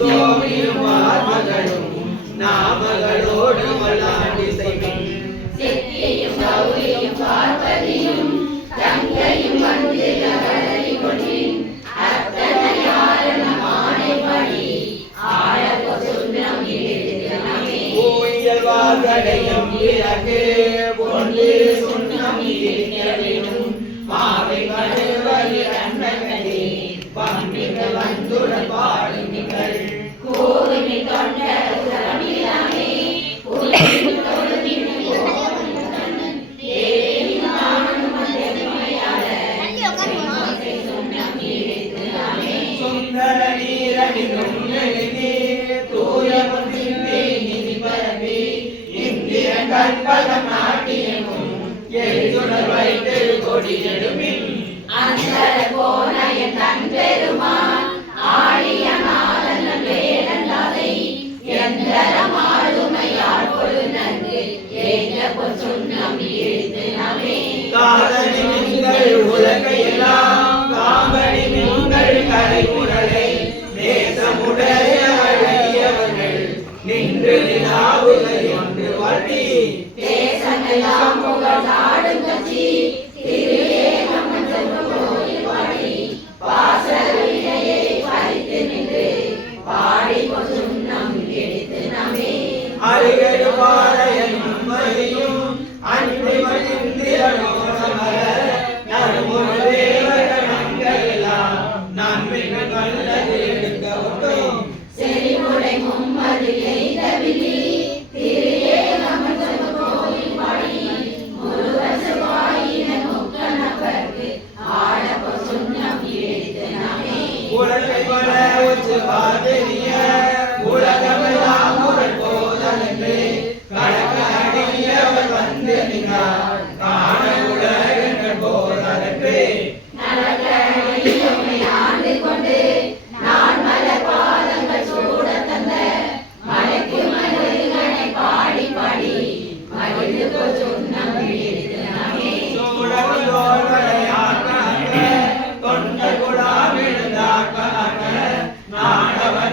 கோவில் மகனும் நாமகள் வைத்து கொடியெடுமின் அந்த கோணையன் தன் பெருமான் ஆடிய நாளன் வேலல்லாதை எந்தரமாளுமையால் கொடு நன்று ஏக சொன்னம் எழுத்து நவே காதலி நீங்கள் நின்று நிலாவுகள் உடல் கைவன உச்சு பார்த்தேனிய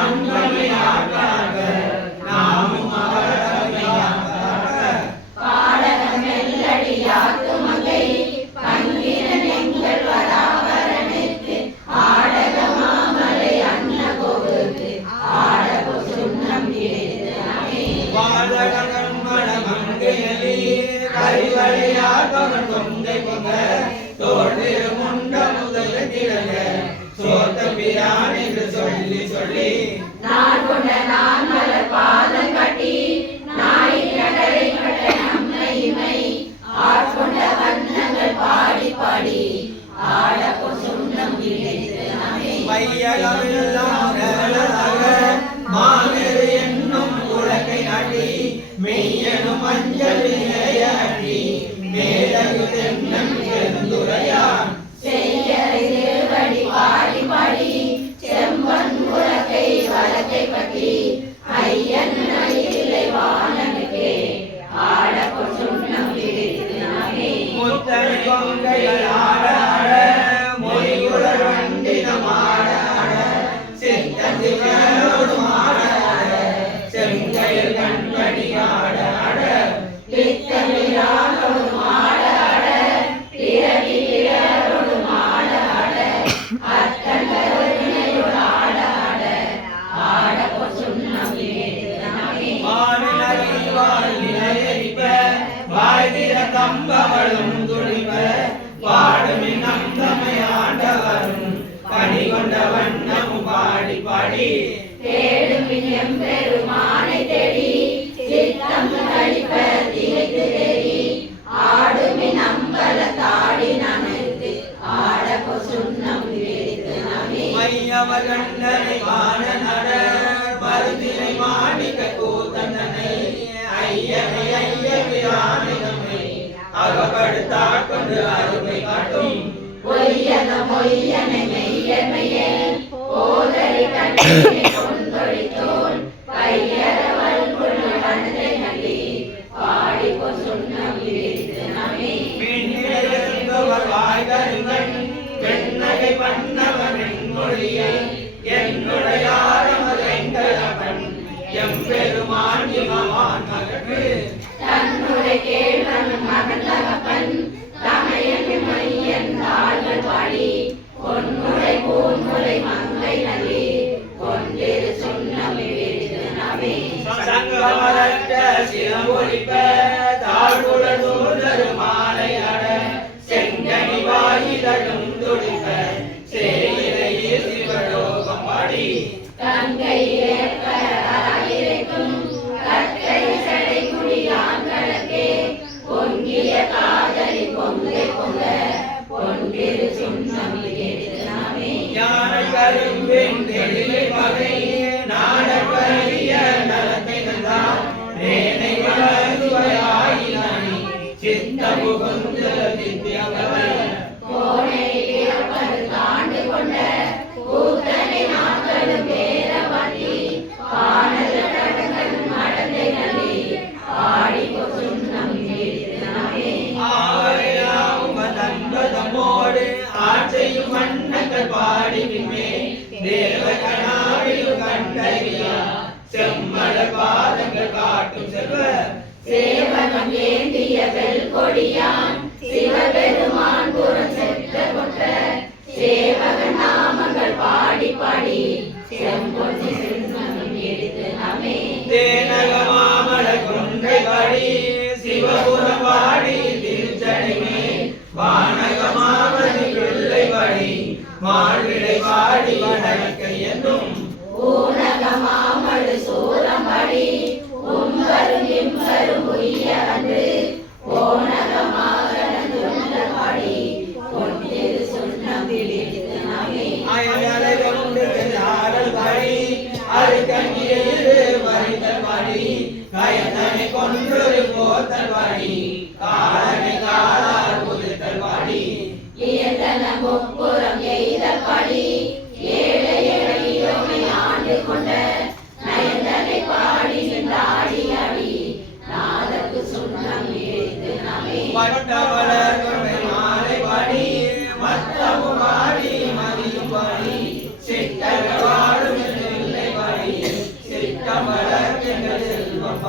தங்கள் நான் തമ്പവളും வந்து அருமை காட்டும். பொய்யன பொய்யன மெய்யமையே. ஓதரி கண்ணே கொண்டொழித்தோன் பையர வல்குள் வந்தே தன்னுடைய கேடு அறிந்தேன் பாடி பாடி. செம்பொன்னி செந்தமிழ் எடுத்து நாமே. தேனக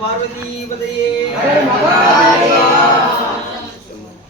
பார்வதி பதையே